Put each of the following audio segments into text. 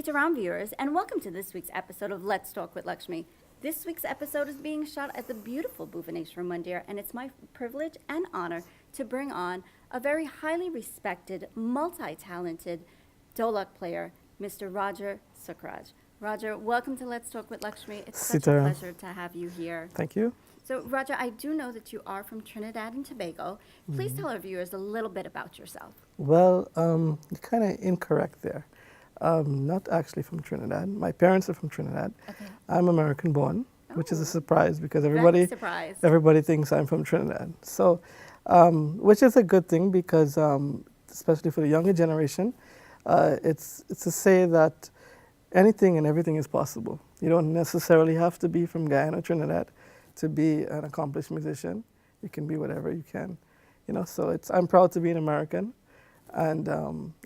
Sitaram viewers, and welcome to this week's episode of Let's Talk with Lakshmi. This week's episode is being shot at the beautiful BHUVANESWAR Mandir, and it's my privilege and honor to bring on a very highly respected, multi-talented Dholak player, Mr. RAJAH Sookraj. RAJAH, welcome to Let's Talk with Lakshmi. It's such a pleasure to have you here. Thank you. So, RAJAH, I do know that you are from Trinidad and Tobago. Please tell our viewers a little bit about yourself. Well, you're kind of incorrect there. Not actually from Trinidad. My parents are from Trinidad. Okay. I'm American born, which is a surprise because everybody thinks I'm from Trinidad. So, which is a good thing because, especially for the younger generation, it's to say that anything and everything is possible. You don't necessarily have to be from Guyana or Trinidad to be an accomplished musician. You can be whatever you can, you know. So I'm proud to be an American, and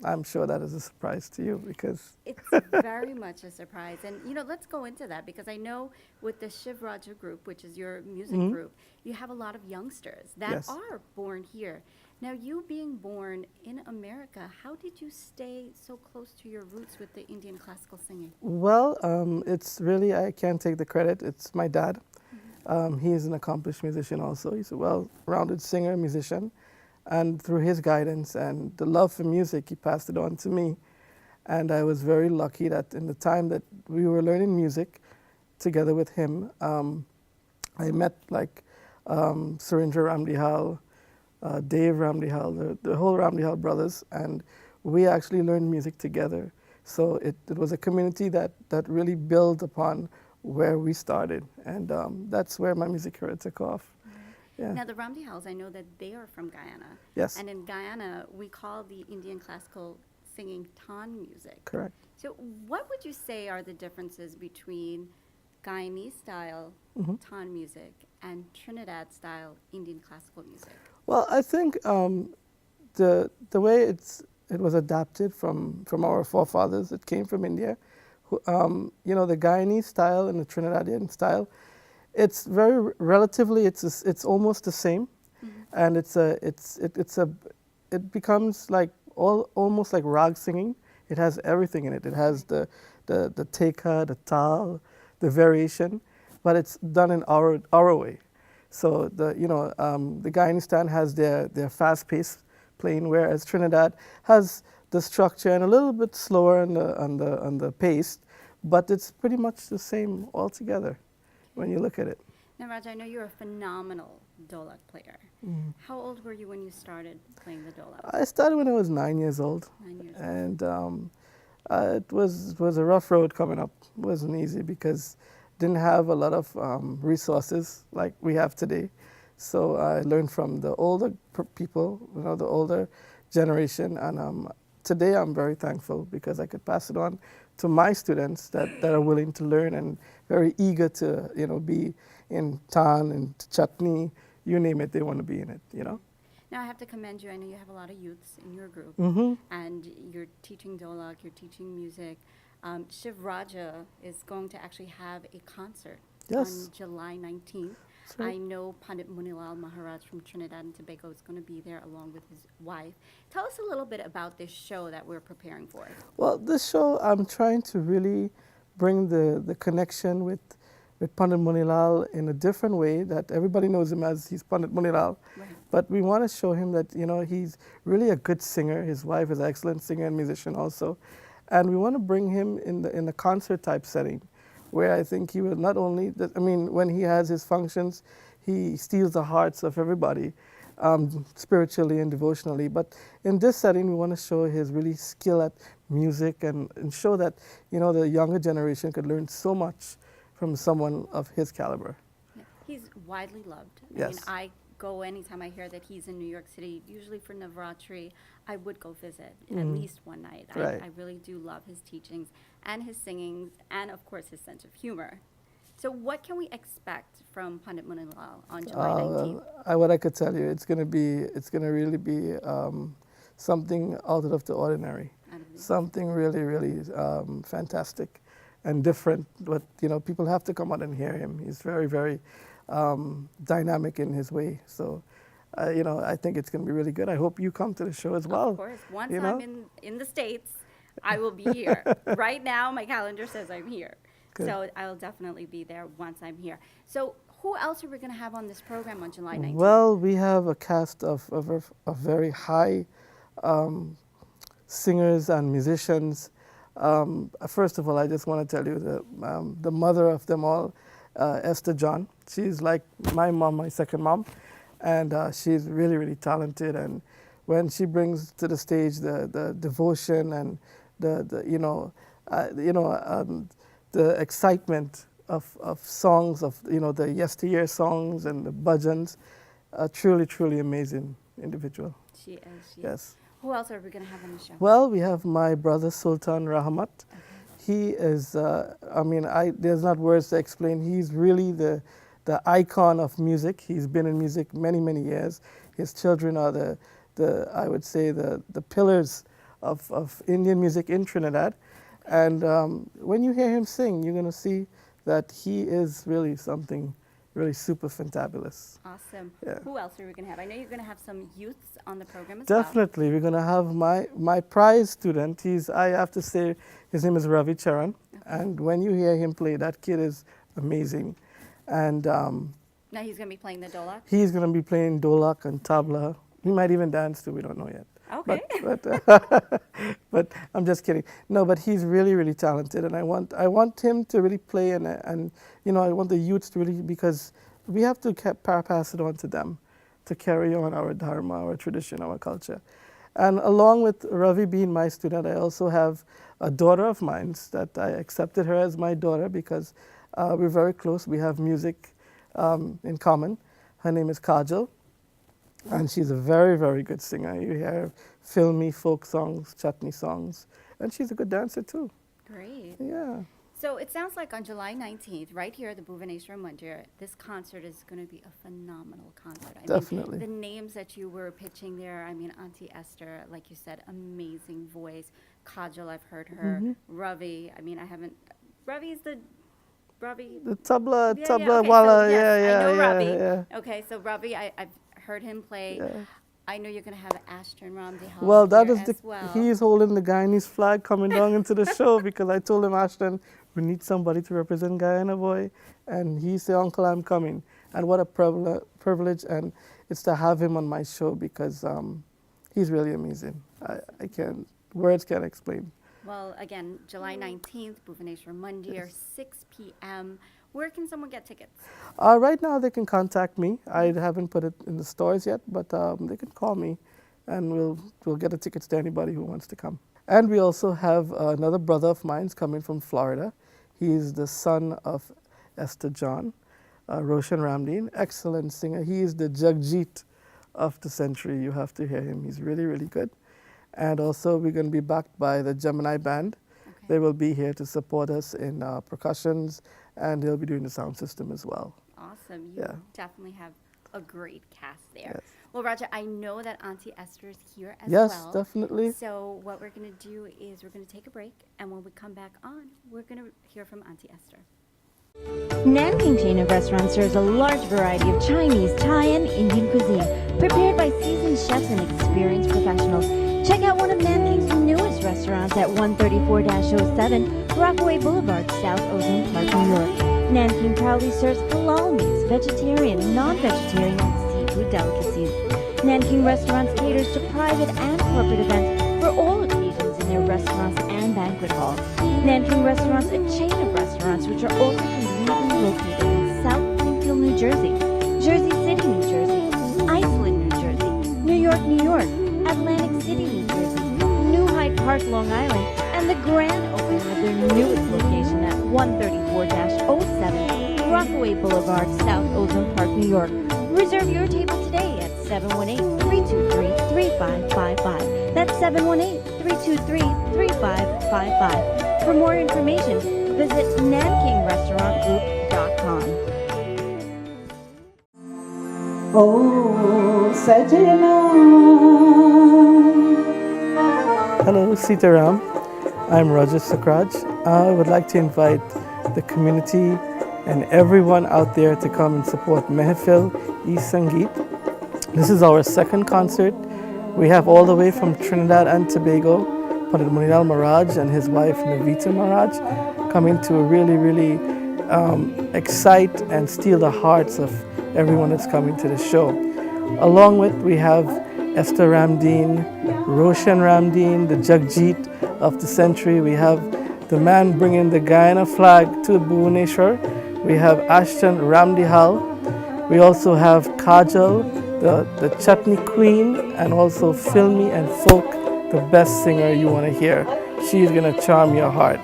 I'm sure that is a surprise to you because it's very much a surprise. And you know, let's go into that because I know with the SHIV RAJAH group, which is your music group, you have a lot of youngsters that are born here. Now, you being born in America, how did you stay so close to your roots with the Indian classical singing? Well, it's really, I can't take the credit. It's my dad. He is an accomplished musician also. He's a well-rounded singer, musician. And through his guidance and the love for music, he passed it on to me. And I was very lucky that in the time that we were learning music together with him, I met like Surendra RAMDEHAL, Dave RAMDEHAL, the whole RAMDEHAL brothers, and we actually learned music together. So it was a community that really built upon where we started, and that's where my music career took off. Yeah. Now, the RAMDEHALs, I know that they are from Guyana. Yes. And in Guyana, we call the Indian classical singing Tan music. Correct. So what would you say are the differences between Guyanese-style Tan music and Trinidad-style Indian classical music? Well, I think the way it was adapted from our forefathers, it came from India. You know, the Guyanese style and the Trinidadian style, it's very relatively it's almost the same, and it becomes like almost like rag singing. It has everything in it. It has the teka, the tal, the variation, but it's done in our way. So the Guyanese has their fast-paced playing, whereas Trinidad has the structure and a little bit slower on the pace, but it's pretty much the same altogether when you look at it. Now, RAJAH, I know you're a phenomenal Dholak player. How old were you when you started playing the Dholak? I started when I was 9 years old. 9 years and it was a rough road coming up. It wasn't easy because didn't have a lot of resources like we have today. So I learned from the older people, you know, the older generation, and today I'm very thankful because I could pass it on to my students that are willing to learn and very eager to, you know, be in Tan and chutney, you name it, they want to be in it, you know. Now, I have to commend you. I know you have a lot of youths in your group, and you're teaching Dholak, you're teaching music. SHIV RAJAH is going to actually have a concert on July 19th. Right. I know Pandit MUNELALL MAHARAJ from Trinidad and Tobago is going to be there along with his wife. Tell us a little bit about this show that we're preparing for. Well, this show, I'm trying to really bring the connection with Pandit MUNELALL in a different way that everybody knows him as he's Pandit MUNELALL. Right. But we want to show him that, you know, he's really a good singer. His wife is an excellent singer and musician also. And we want to bring him in the concert type setting, where I think he will not only, when he has his functions, he steals the hearts of everybody, spiritually and devotionally. But in this setting, we want to show his really skill at music and show that, you know, the younger generation could learn so much from someone of his caliber. Yeah. He's widely loved. Yes. I mean, I go anytime I hear that he's in New York City, usually for Navratri, I would go visit at least one night. Right. I really do love his teachings and his singings and, of course, his sense of humor. So what can we expect from Pandit MUNELALL on July 19th? What I could tell you, it's going to really be something out of the ordinary, something really, really fantastic and different. But, you know, people have to come out and hear him. He's very, very dynamic in his way. So, you know, I think it's going to be really good. I hope you come to the show as well. Of course. Once I'm in the States, I will be here. Right now, my calendar says I'm here. Good. So I'll definitely be there once I'm here. So who else are we going to have on this program on July 19th? Well, we have a cast of very high singers and musicians. First of all, I just want to tell you the mother of them all, Esther John. She's like my mom, my second mom, and she's really, really talented. And when she brings to the stage the devotion and the excitement of songs of the yesteryear songs and the bhajans, a truly, truly amazing individual. She is. Yes. Who else are we going to have on the show? Well, we have my brother Sultan Rahamat. Okay. He is, there's not words to explain. He's really the icon of music. He's been in music many, many years. His children are I would say, the pillars of Indian music in Trinidad. And when you hear him sing, you're going to see that he is really something really super fantabulous. Awesome. Yeah. Who else are we going to have? I know you're going to have some youths on the program as Definitely. We're going to have my prize student. I have to say, his name is RAVI CHARAN. Okay. And when you hear him play, that kid is amazing. And Now he's going to be playing the dolak? he's going to be playing dolak and tabla. He might even dance too, we don't know yet. Okay. But I'm just kidding. No, but he's really, really talented, and I want him to really play, and I want the youths to really, because we have to pass it on to them, to carry on our dharma, our tradition, our culture. And along with Ravi being my student, I also have a daughter of mine that I accepted her as my daughter because we're very close. We have music in common. Her name is Kajal. And she's a very, very good singer. You hear filmy folk songs, chutney songs, and she's a good dancer too. Great. Yeah. So it sounds like on July 19th, right here at the Bhuvaneshwar Mandir, this concert is going to be a phenomenal concert. Definitely. The names that you were pitching there, Auntie Esther, like you said, amazing voice. Kajal, I've heard her. Ravi, Ravi's the tabla, okay, wala, so yes, I know Ravi. yeah. Okay, so Ravi, I've heard him play. Yeah. I know you're going to have ASHTON RAMDEHAL Well, that here is as well. he's holding the Guyanese flag coming down into the show because I told him, ASHTON, we need somebody to represent Guyana, boy. And he said, Uncle, I'm coming. And what a privilege, and it's to have him on my show because he's really amazing. Words can't explain. Well, again, July 19th, Bhuvaneshwar Mandir, 6 p.m. Where can someone get tickets? Right now, they can contact me. I haven't put it in the stores yet, but they can call me, and we'll get the tickets to anybody who wants to come. And we also have another brother of mine coming from Florida. He's the son of Esther John, Roshan Ramdeen, excellent singer. He is the Jagjit of the century. You have to hear him. He's really, really good. And also, we're going to be backed by the Gemini Band. Okay. They will be here to support us in percussions, and they'll be doing the sound system as well. Awesome. You Yeah. definitely have a great cast there. Yes. Well, Raja, I know that Auntie Esther is here as Yes, well. definitely. So what we're going to do is we're going to take a break, and when we come back on, we're going to hear from Auntie Esther. Nanking chain of restaurants serves a large variety of Chinese, Thai, and Indian cuisine, prepared by seasoned chefs and experienced professionals. Check out one of Nanking's newest restaurants at 134-07 Rockaway Boulevard, South Ozone Park, New York. Nanking proudly serves halal meats, vegetarian, non-vegetarian, and seafood delicacies. Nanking Restaurants caters to private and corporate events for all occasions in their restaurants and banquet halls. Nanking Restaurants, a chain of restaurants which are also conveniently located in South Plainfield, New Jersey, Jersey City, New Jersey, Iceland, New Jersey, New York, New York, Atlantic City, New Jersey, New Hyde Park, Long Island, and the grand opening of their newest location at 134-07 Rockaway Boulevard, South Ozone Park, New York. Reserve your table today at 718-323-3555. That's 718-323-3555. For more information, visit nankинgrestaurantgroup.com. Oh, Sajana. Hello, Sitaram. I'm Rajah Sookraj. I would like to invite the community and everyone out there to come and support Mehfil-E-Sangeet. This is our second concert. We have all the way from Trinidad and Tobago Pandit Munelal Maharaj and his wife Navita Maharaj, coming to really excite and steal the hearts of everyone that's coming to the show. Along with, we have Esther Ramdeen, Roshan Ramdeen, the Jagjit of the century. We have the man bringing the Guyana flag to Bhuvaneshwar. We have ASHTON RAMDEHAL. We also have Kajal, the chutney queen, and also filmy and folk, the best singer you want to hear. She's going to charm your heart.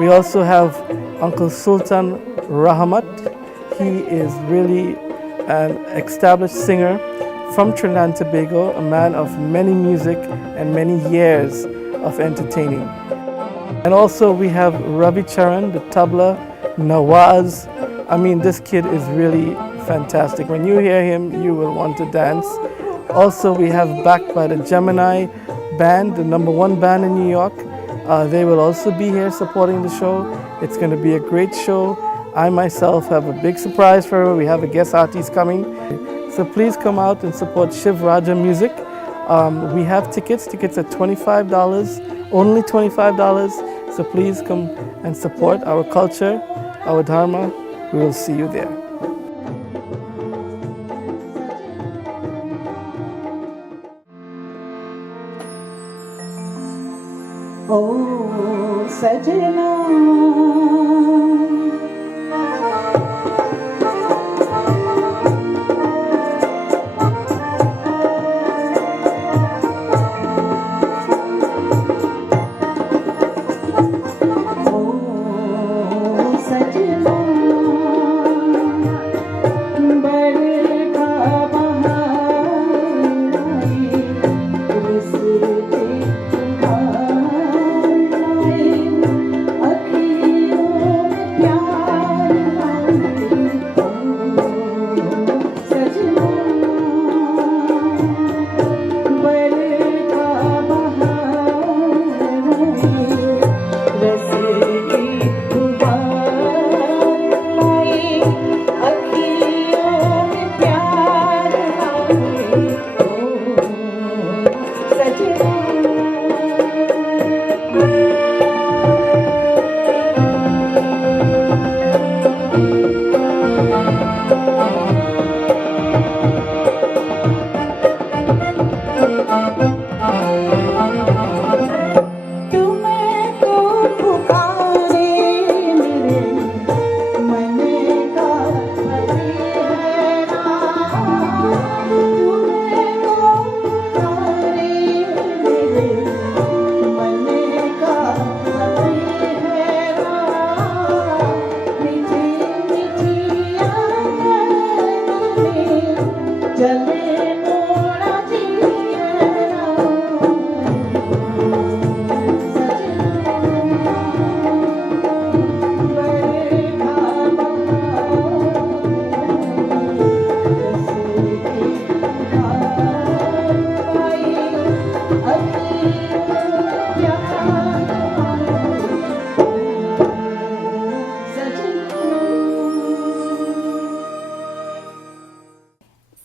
We also have Uncle Sultan Rahamat. He is really an established singer from Trinidad and Tobago, a man of many music and many years of entertaining. And also we have Ravi CHARAN, the tabla, Nawaz. I mean, this kid is really fantastic. When you hear him, you will want to dance. Also, we have backed by the Gemini band, the #1 band in New York. They will also be here supporting the show. It's going to be a great show. I myself have a big surprise for her. We have a guest artist coming. So please come out and support SHIV RAJAH music. We have tickets. Tickets are $25, only $25. So please come and support our culture, our dharma. We will see you there. Oh, Sajna.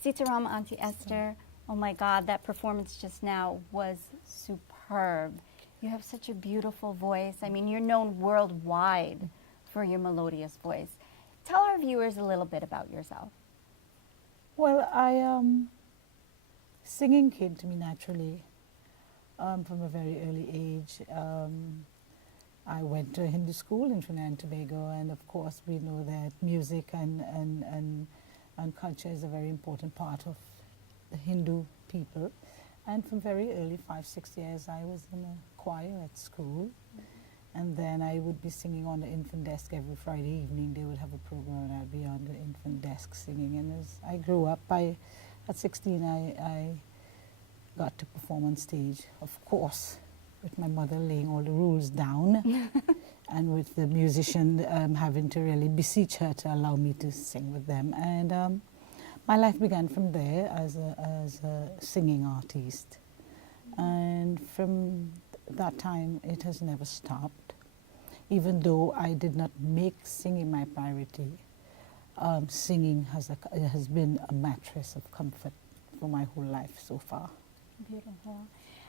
Sitaram, Auntie Esther, oh my God, that performance just now was superb. You have such a beautiful voice. I mean, you're known worldwide for your melodious voice. Tell our viewers a little bit about yourself. Well, singing came to me naturally from a very early age. I went to a Hindu school in Trinidad and Tobago, and of course we know that music and culture is a very important part of the Hindu people. And from very early, 5-6 years, I was in a choir at school. And then I would be singing on the infant desk every Friday evening. They would have a program and I'd be on the infant desk singing. And as I grew up, at 16, I got to perform on stage, of course, with my mother laying all the rules down and with the musician having to really beseech her to allow me to sing with them. And my life began from there as a singing artist. And from that time, it has never stopped. Even though I did not make singing my priority, singing has been a mattress of comfort for my whole life so far. Beautiful.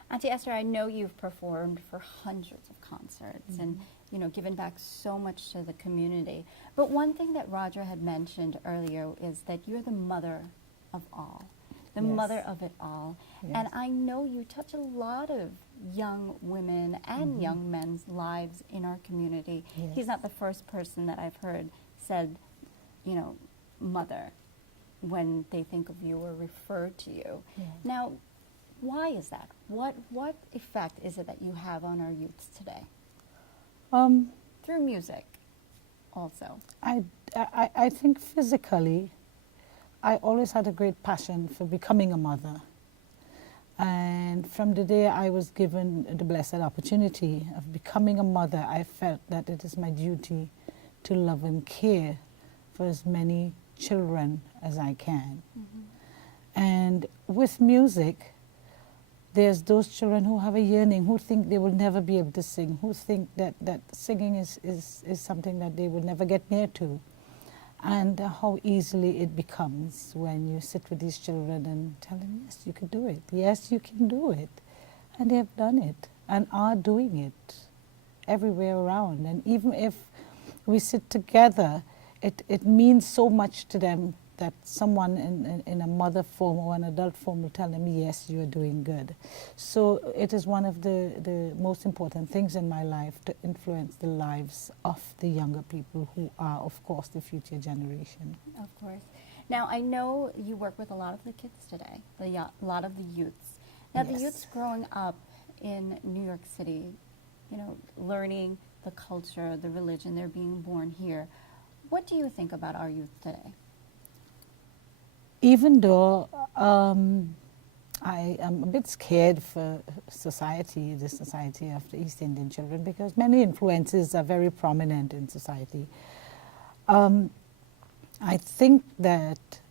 Auntie Esther, I know you've performed for hundreds of concerts and, you know, given back so much to the community. But one thing that Roger had mentioned earlier is that you're the mother of all, the Yes. mother of it all. And Yes. I know you touch a lot of young women and young men's lives in our community. Yes. He's not the first person that I've heard said, you know, mother, when they think of you or refer to you. Yes. Now, why is that? What effect is it that you have on our youths today? Through music also. I think physically, I always had a great passion for becoming a mother. And from the day I was given the blessed opportunity of becoming a mother, I felt that it is my duty to love and care for as many children as I can. And with music, there's those children who have a yearning, who think they will never be able to sing, who think that singing is something that they will never get near to. And how easily it becomes when you sit with these children and tell them, yes, you can do it. Yes, you can do it. And they have done it and are doing it everywhere around. And even if we sit together, it means so much to them that someone in a mother form or an adult form will tell them, yes, you are doing good. So it is one of the most important things in my life to influence the lives of the younger people who are, of course, the future generation. Of course. Now, I know you work with a lot of the kids today, a lot of the youths. Now, the Yes. youths growing up in New York City, you know, learning the culture, the religion, they're being born here. What do you think about our youth today? Even though I am a bit scared for society, the society of the East Indian children, because many influences are very prominent in society. I think that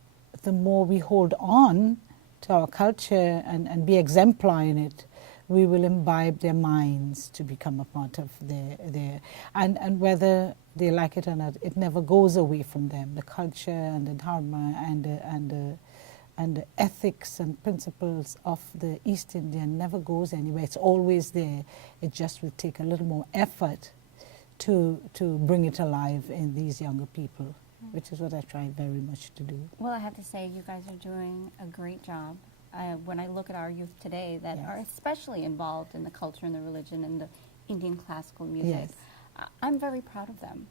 the more we hold on to our culture and be exemplar in it, we will imbibe their minds to become a part of their and whether they like it or not, it never goes away from them. The culture and the dharma and the ethics and principles of the East Indian never goes anywhere. It's always there. It just will take a little more effort to bring it alive in these younger people, which is what I try very much to do. Well, I have to say, you guys are doing a great job. When I look at our youth today that Yes. are especially involved in the culture and the religion and the Indian classical music, Yes. I'm very proud of them.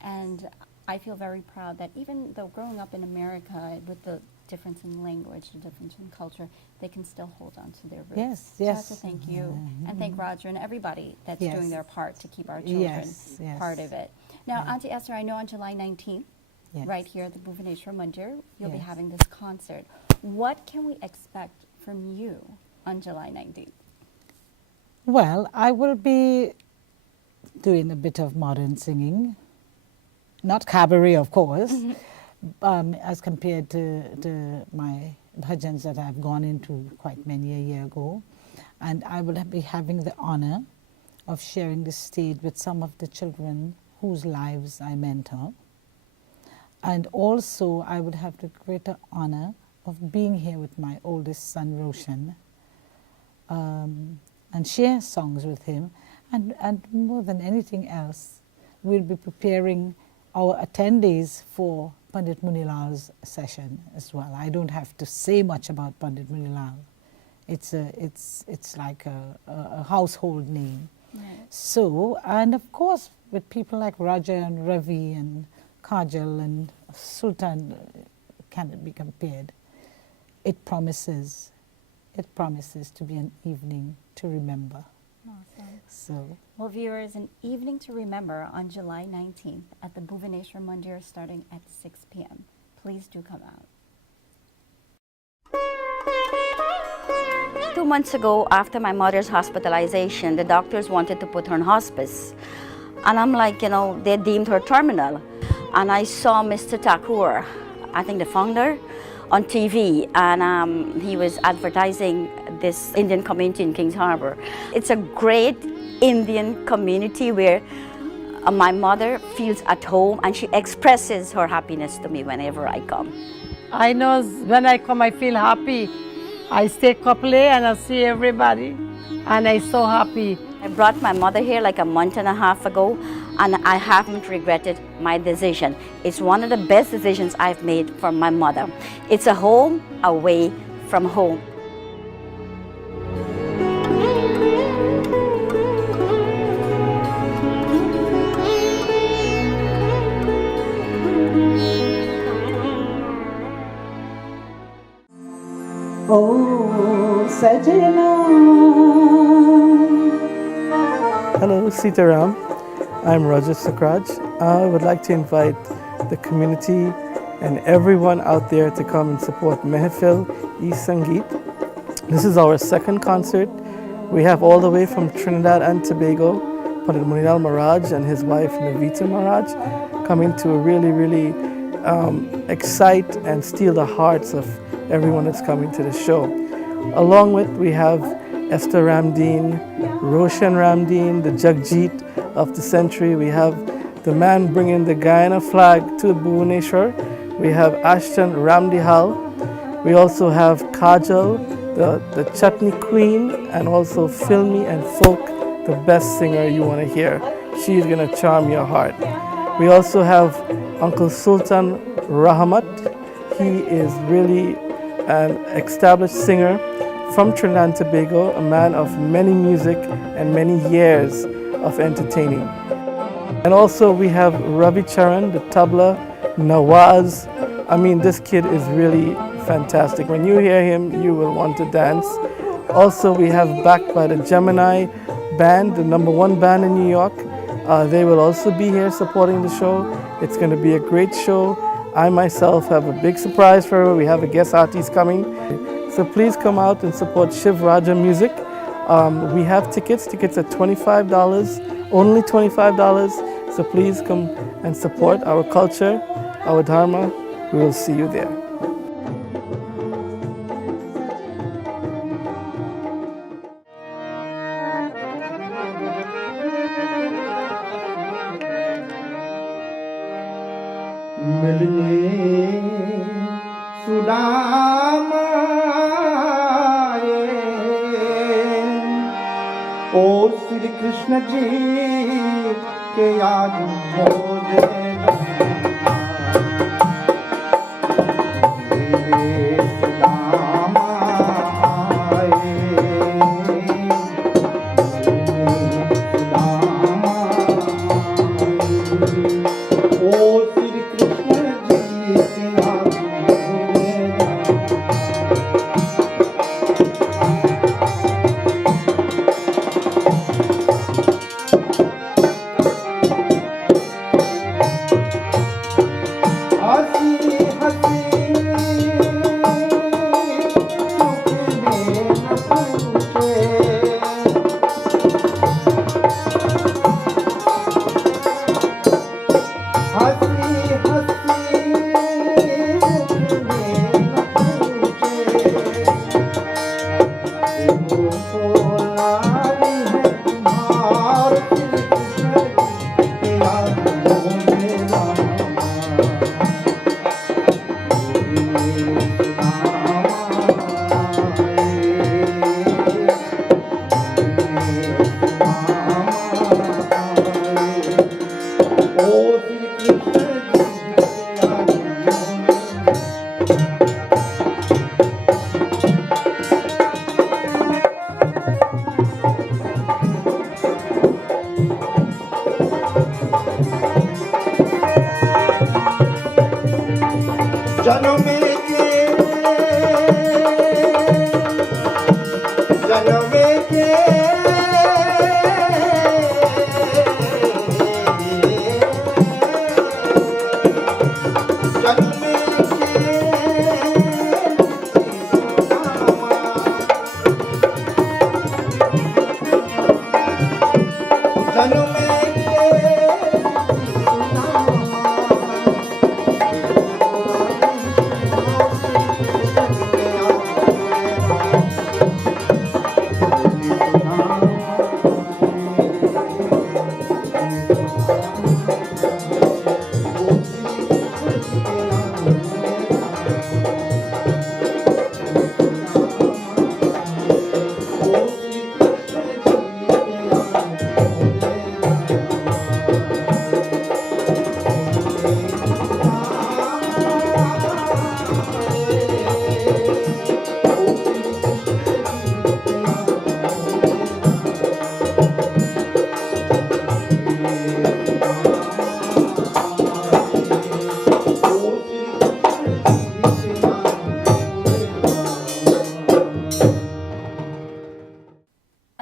And I feel very proud that even though growing up in America with the difference in language, the difference in culture, they can still hold on to their roots. Yes, So I have yes. to thank you and thank Roger and everybody that's Yes. doing their part to keep our children Yes, yes. part of it. Now, Yeah. Auntie Esther, I know on July 19th, Yes. right here at the Bhuvaneshwar Mandir, you'll be Yes. having this concert. What can we expect from you on July 19th? Well, I will be doing a bit of modern singing, not cabaret, of course, as compared to my bhajans that I've gone into quite many a year ago. And I will be having the honor of sharing the stage with some of the children whose lives I mentor. And also, I would have the greater honor of being here with my oldest son, Roshan, and share songs with him. And more than anything else, we'll be preparing our attendees for Pandit Munelal's session as well. I don't have to say much about Pandit Munelal. It's like a household name. Right. So, and of course, with people like RAJAH and RAVI and Kajal and Sultan, cannot be compared. It promises to be an evening to remember. Awesome. So, Well, viewers, an evening to remember on July 19th at the Bhuvaneshwar Mandir starting at 6 p.m. Please do come out. 2 months ago, after my mother's hospitalization, the doctors wanted to put her in hospice. And I'm like, you know, they deemed her terminal. And I saw Mr. Thakur, I think the founder, on TV, and he was advertising this Indian community in Kings Harbor. It's a great Indian community where my mother feels at home and she expresses her happiness to me whenever I come. I know when I come, I feel happy. I stay couple and I see everybody. and I'm so happy. I brought my mother here like a month and a half ago, and I haven't regretted my decision. It's one of the best decisions I've made for my mother. It's a home away from home. Oh, Sajana. Hello, Sitaram. I'm RAJAH Sookraj. I would like to invite the community and everyone out there to come and support Mehfil-E-Sangeet. This is our second concert. We have all the way from Trinidad and Tobago, Pandit MUNELALL and his wife Navita Maharaj, coming to really excite and steal the hearts of everyone that's coming to the show. Along with, we have Esther RAMDEEN, Roshan RAMDEEN, the Jagjit of the century. We have the man bringing the Guyana flag to Bhuvaneshwar. We have ASHTON RAMDEHAL. We also have Kajal, the chutney queen, and also filmy and folk, the best singer you want to hear. She's going to charm your heart. We also have Uncle Sultan Rahamat. He is really an established singer from Trinidad and Tobago, a man of many music and many years of entertaining. And also we have Ravi CHARAN, the tabla, Nawaz. I mean, this kid is really fantastic. When you hear him, you will want to dance. Also, we have backed by the Gemini band, the #1 band in New York. They will also be here supporting the show. It's going to be a great show. I myself have a big surprise for her. We have a guest artist coming. So please come out and support SHIV RAJAH music. We have tickets. Tickets are $25, only $25. So please come and support our culture, our dharma. We will see you there. ओ श्री कृष्ण जी के याद भोले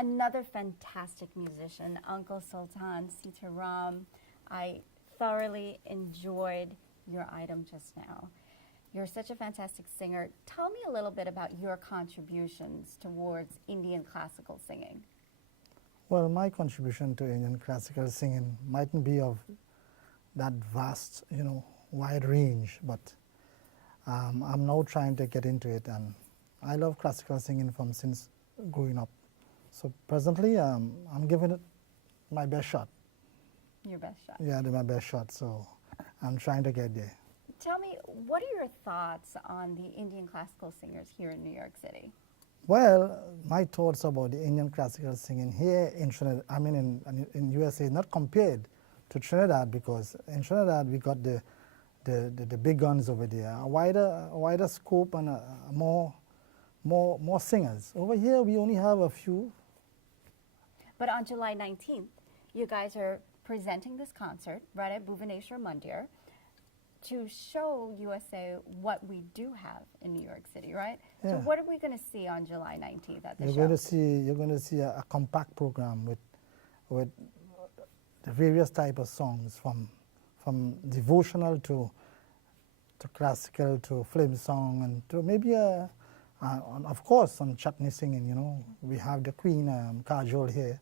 Another fantastic musician, Uncle Sultan Sitaram. I thoroughly enjoyed your item just now. You're such a fantastic singer. Tell me a little bit about your contributions towards Indian classical singing. Well, my contribution to Indian classical singing mightn't be of that vast, wide range, but I'm now trying to get into it, and I love classical singing from since growing up. So presently, I'm giving it my best shot. Your best shot. Yeah, my best shot. So I'm trying to get there. Tell me, what are your thoughts on the Indian classical singers here in New York City? Well, my thoughts about the Indian classical singing here in Trinidad, in USA, not compared to Trinidad, because in Trinidad we got the big guns over there, a wider scope and more singers. Over here we only have a few. But on July 19th, you guys are presenting this concert right at BHUVANESWAR Mandir to show USA what we do have in New York City, right? Yeah. So what are we going to see on July 19th at the You're show? going to see a compact program with the various type of songs, from devotional to classical to film song, and to maybe of course some chutney singing. We have the Queen Kajol here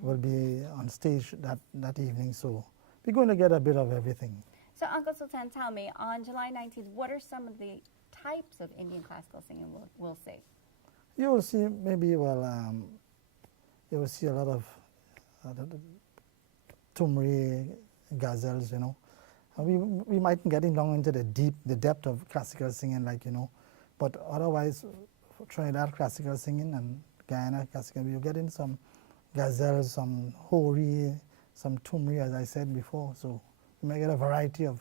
will be on stage that evening, so we're going to get a bit of everything. So Uncle Sultan, tell me, on July 19th, what are some of the types of Indian classical singing we'll see? You will see maybe, you will see a lot of Tumri ghazals, we mightn't get down into the depth of classical singing, but otherwise, Trinidad classical singing and Guyana classical, we'll get in some ghazals, some hori, some Tumri, as I said before, so we might get a variety of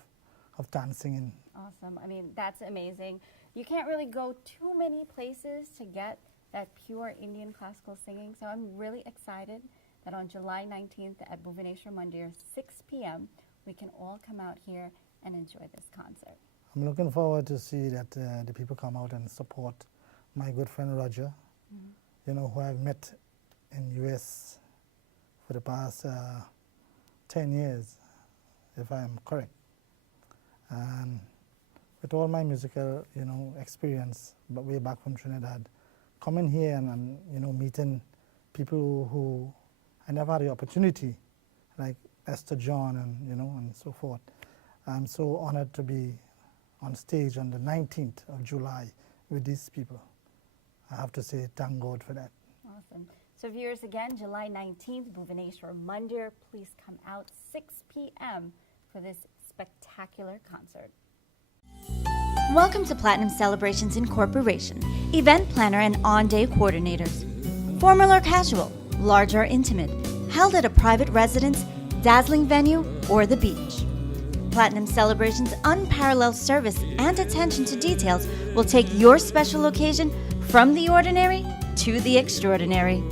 dance singing. Awesome. I mean, that's amazing. You can't really go too many places to get that pure Indian classical singing, so I'm really excited that on July 19th at BHUVANESWAR Mandir, 6 p.m., we can all come out here and enjoy this concert. I'm looking forward to see that the people come out and support my good friend RAJAH, who I've met in US for the past 10 years, if I'm correct. And with all my musical, experience, but way back from Trinidad, coming here and meeting people who I never had the opportunity, like Esther John and so forth. I'm so honored to be on stage on the 19th of July with these people. I have to say thank God for that. Awesome. So viewers, again, July 19th, BHUVANESWAR Mandir, please come out 6 p.m. for this spectacular concert. Welcome to Platinum Celebrations Incorporation, event planner and on-day coordinators. Formal or casual, large or intimate, held at a private residence, dazzling venue, or the beach. Platinum Celebrations' unparalleled service and attention to details will take your special occasion from the ordinary to the extraordinary.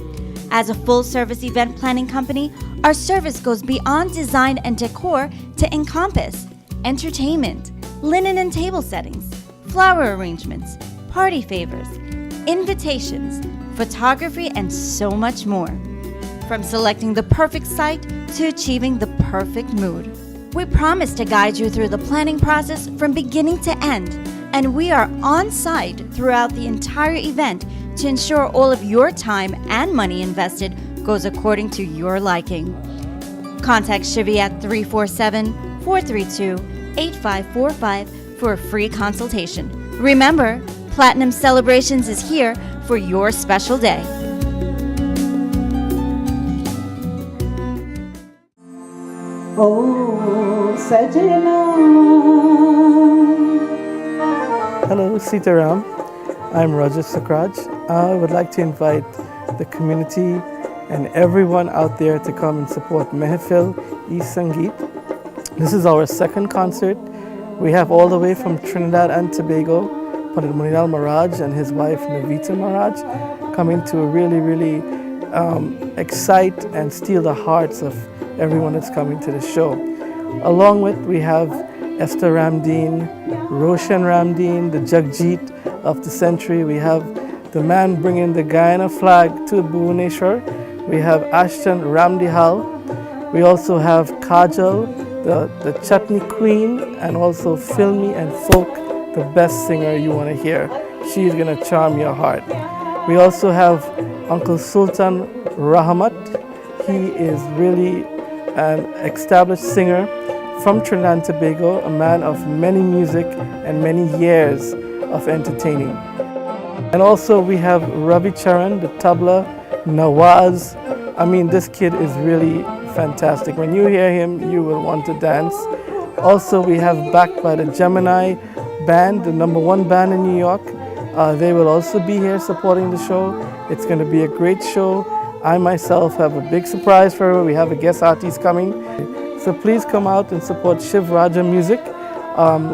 As a full-service event planning company, our service goes beyond design and decor to encompass entertainment, linen and table settings, flower arrangements, party favors, invitations, photography, and so much more. From selecting the perfect site to achieving the perfect mood. We promise to guide you through the planning process from beginning to end, and we are on site throughout the entire event to ensure all of your time and money invested goes according to your liking. Contact SHIV at 347-432-8545 for a free consultation. Remember, Platinum Celebrations is here for your special day. Oh, Sajana. Hello, Sitaram. I'm RAJAH Sookraj. I would like to invite the community and everyone out there to come and support Mehfil-E-Sangeet. This is our second concert. We have all the way from Trinidad and Tobago, Pandit MUNELALL and his wife Navita Maharaj, coming to really excite and steal the hearts of everyone that's coming to the show. Along with, we have Esther RAMDEEN, Roshan RAMDEEN, the Jagjit of the century. We have the man bringing the Guyana flag to Bhuvaneshwar. We have ASHTON RAMDEHAL. We also have Kajal, the chutney queen, and also filmy and folk, the best singer you want to hear. She's going to charm your heart. We also have Uncle Sultan Rahamat. He is really an established singer from Trinidad and Tobago, a man of many music and many years of entertaining. And also we have Ravi CHARAN, the tabla, Nawaz. I mean, this kid is really fantastic. When you hear him, you will want to dance. Also, we have backed by the Gemini band, the #1 band in New York. They will also be here supporting the show. It's going to be a great show. I myself have a big surprise for her. We have a guest artist coming. So please come out and support SHIV RAJAH Music.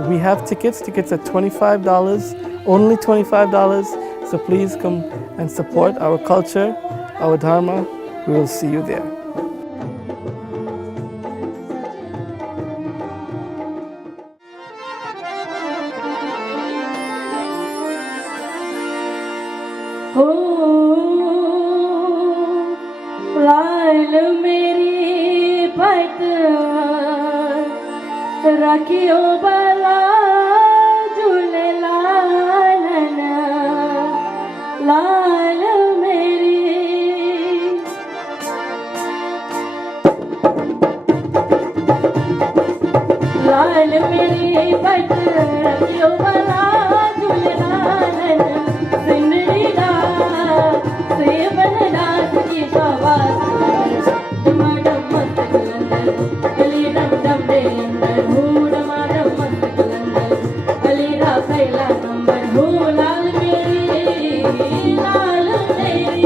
We have tickets. Tickets are $25, only $25. So please come and support our culture, our dharma. We will see you there. लाल मेरी पत रखियो भला झूले लालन लाल मेरी लाल मेरी पत रखियो भला झूले लालन सिंदरी दा सेवन दास की शाबाश डमाडम मस्त कलंदर गली डम डम दे अंदर हूँ डमाडम मस्त कलंदर गली रा पहला नंबर हूँ लाल मेरी लाल मेरी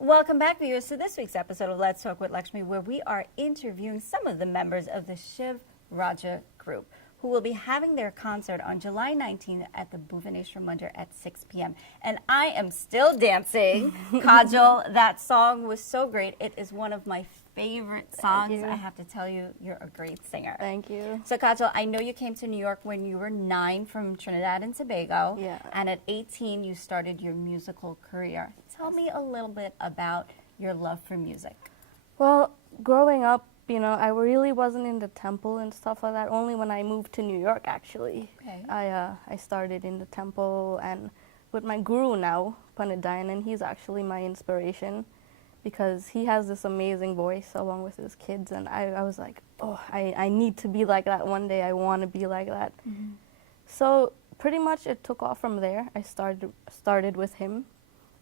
Welcome back, viewers, to this week's episode of Let's Talk with Lakshmi, where we are interviewing some of the members of the SHIV RAJAH group, who will be having their concert on July 19th at the Bhuvaneshwar Mandir at 6 p.m. And I am still dancing. Kajol, that song was so great. It is one of my favorite songs. I have to tell you, you're a great singer. Thank you. So Kajol, I know you came to New York when you were 9 from Trinidad and Tobago. Yeah. And at 18, you started your musical career. Tell me a little bit about your love for music. Well, growing up, you know, I really wasn't in the temple and stuff like that. Only when I moved to New York, actually. Okay. I started in the temple and with my guru now, Pandit, and he's actually my inspiration because he has this amazing voice along with his kids. And I was like, oh, I need to be like that one day. I want to be like that. Mm-hmm. So pretty much it took off from there. I started with him.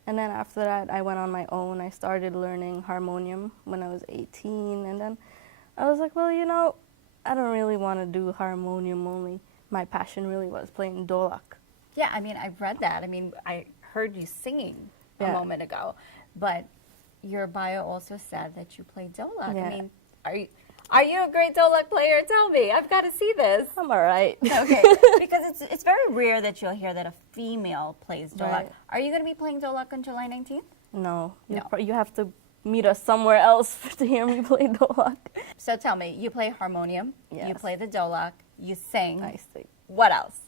And then after that, I went on my own. I started learning harmonium when I was 18. And then I was like, well, you know, I don't really want to do harmonium only. My passion really was playing dolak. Yeah, I mean, I read that. I mean, I heard you singing a moment ago. But your bio also said that you play dolak. Yeah. I mean, Are you a great dolak player? Tell me. I've got to see this. I'm all right. Okay, because it's very rare that you'll hear that a female plays dolak. Right. Are you going to be playing dolak on July 19th? No, No. you have to meet us somewhere else to hear me play dolak. So tell me, you play harmonium, you Yes. play the dolak, you sing. I see. What else?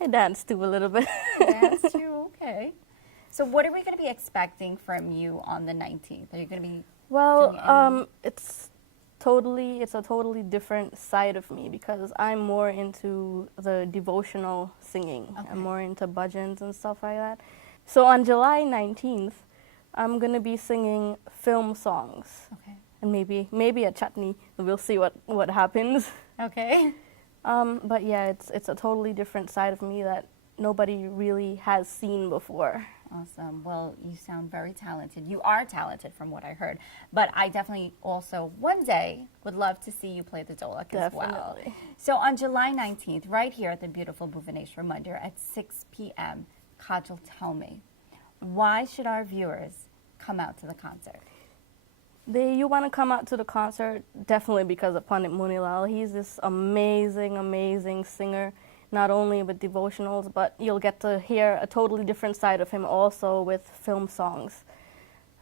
I dance too a little bit. Dance too, okay. So what are we going to be expecting from you on the 19th? Are you going to be Well, doing any- it's a totally different side of me because I'm more into the devotional singing. Okay. I'm more into bhajans and stuff like that. So on July 19th, I'm gonna be singing film songs Okay. and maybe a chutney. We'll see what happens. Okay. But yeah, it's a totally different side of me that nobody really has seen before. Awesome. Well, you sound very talented. You are talented from what I heard. But I definitely also one day would love to see you play the dolak as well. Definitely. So on July 19th, right here at the beautiful Bhuvaneshwar Mandir at 6 p.m., Kajol, tell me, why should our viewers come out to the concert? You want to come out to the concert definitely because of Pandit MUNELALL. He's this amazing, amazing singer, not only with devotionals, but you'll get to hear a totally different side of him also with film songs.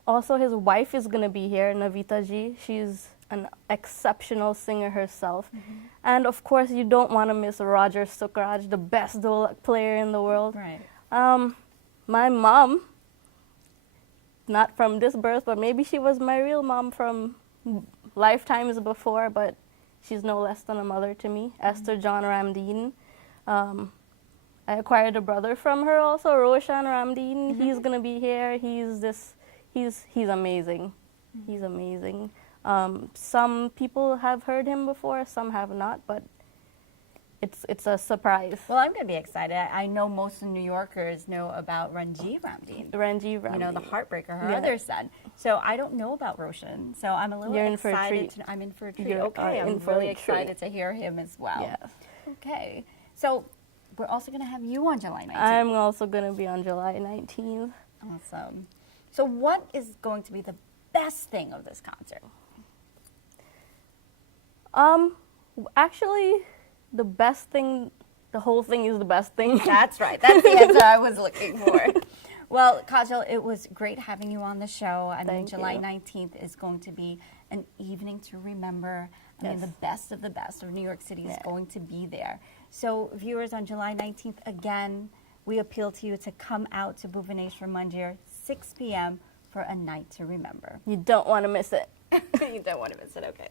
Also, his wife is going to be here, Navita ji. She's an exceptional singer herself. And of course, you don't want to miss Roger Sookraj, the best dolak player in the world. Right. My mom, not from this birth, but maybe she was my real mom from lifetimes before, but she's no less than a mother to me, Esther John RAMDEEN. I acquired a brother from her also, Roshan RAMDEEN. He's gonna be here. He's amazing. He's amazing. Some people have heard him before, some have not, but it's a surprise. Well, I'm going to be excited. I know most New Yorkers know about Ranji RAMDEEN. Ranji RAMDEEN. You know, the heartbreaker, her Yeah. other son. So I don't know about Roshan. So I'm a little You're in for a excited. treat. I'm in for a treat. You Okay, are I'm in for a really treat. excited to hear him as well. Yes. Okay. So we're also going to have you on July 19th. I'm also going to be on July 19th. Awesome. So what is going to be the best thing of this concert? Actually, the best thing, the whole thing is the best thing. That's right. That's the answer I was looking for. Well, Kajol, it was great having you on the show. I mean, Thank July you. 19th is going to be an evening to remember. I mean, Yes. the best of New York City is Yeah. going to be there. So, viewers, on July 19th, again, we appeal to you to come out to Bhuvaneshwar Mandir, 6 p.m. for a night to remember. You don't want to miss it. You don't want to miss it, okay.